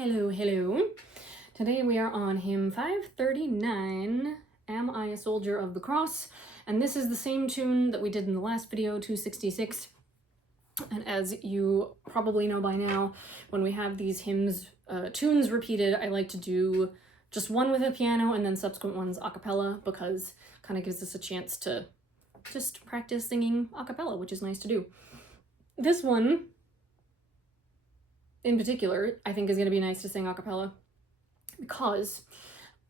Hello, hello. Today we are on hymn 539, Am I a Soldier of the Cross? And this is the same tune that we did in the last video, 266. And as you probably know by now, when we have these hymns, tunes repeated, I like to do just one with a piano and then subsequent ones a cappella, because it kind of gives us a chance to just practice singing a cappella, which is nice to do. This one, in particular, I think is going to be nice to sing a cappella because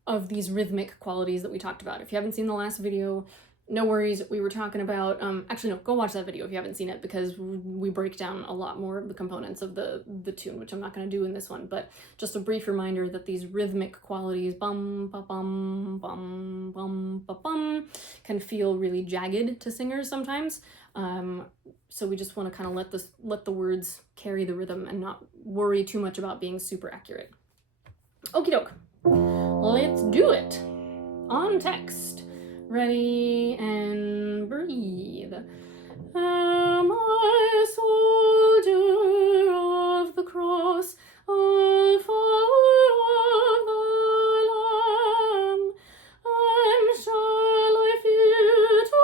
of these rhythmic qualities that we talked about. If you haven't seen the last video, no worries, we were talking about, actually no, go watch that video if you haven't seen it, because we break down a lot more of the components of the tune, which I'm not going to do in this one, but just a brief reminder that these rhythmic qualities, bum, ba, bum, bum, bum, ba, bum, can feel really jagged to singers sometimes. So we just want to kind of let the words carry the rhythm and not worry too much about being super accurate. Okie doke. Let's do it. On text. Ready and breathe. Am I a soldier of the cross, a follower of the Lamb? And shall I fear to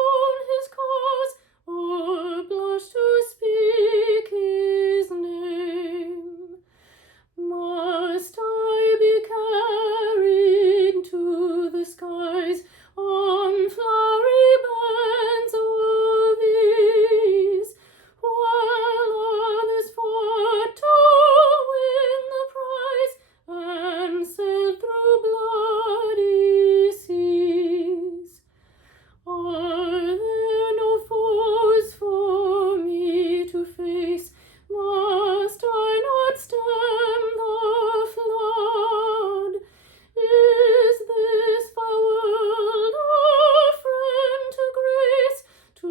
own his cause, or blush to speak his name? Must I be carried to the skies on flowery bands of ease, while others fought to win the prize and sailed through bloody seas? Are there no foes for me to face? Must I not stem the flood? Is this foul world a friend to grace, to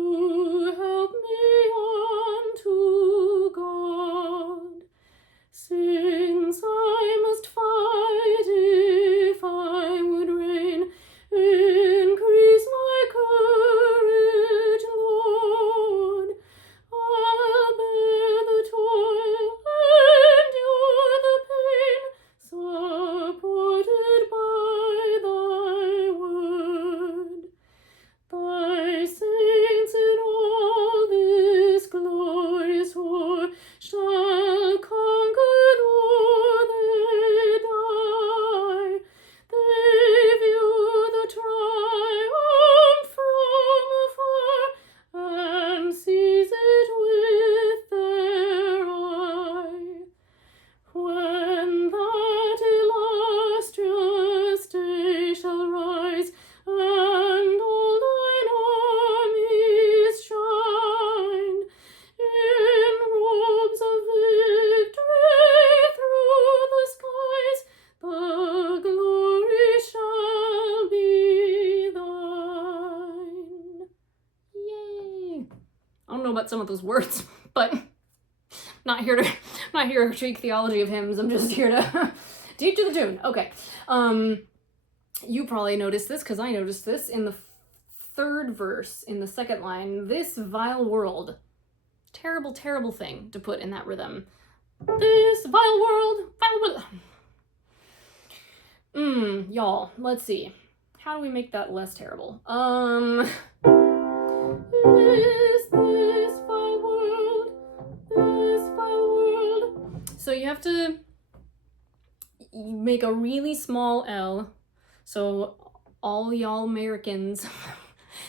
help me on to God? Since I must fight if I would reign, increase my courage, Lord. I'll bear the toil, endure the pain, supported by thy word. Thy saints in all this glorious war shall conquer though they die. They view the triumph from afar and seize it with their eye. When that illustrious day shall rise, and all thine armies shine, in robes of victory through the skies, the glory shall be thine. Yay! I don't know about some of those words, but not here to critique theology of hymns. I'm just here to teach you the tune. Okay. You probably noticed this, because I noticed this in the third verse, in the second line. This vile world. Terrible, terrible thing to put in that rhythm. This vile world, vile world. Y'all, let's see. How do we make that less terrible? Is this vile world, this vile world? So you have to make a really small L. So all y'all Americans,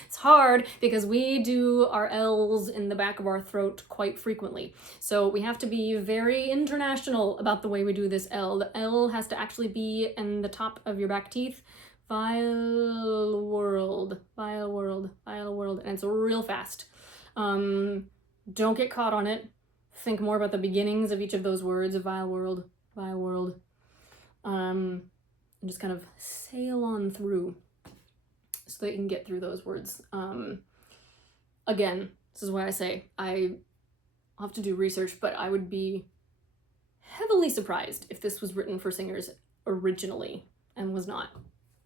it's hard because we do our L's in the back of our throat quite frequently. So we have to be very international about the way we do this L. The L has to actually be in the top of your back teeth. Vile world, vile world, vile world. And it's real fast. Don't get caught on it. Think more about the beginnings of each of those words. Vile world, vile world. And just kind of sail on through so that you can get through those words. Again, this is why I say I'll have to do research, but I would be heavily surprised if this was written for singers originally and was not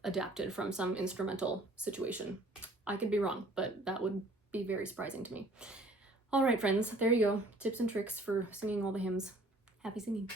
adapted from some instrumental situation. I could be wrong, but that would be very surprising to me. All right, friends, there you go. Tips and tricks for singing all the hymns. Happy singing.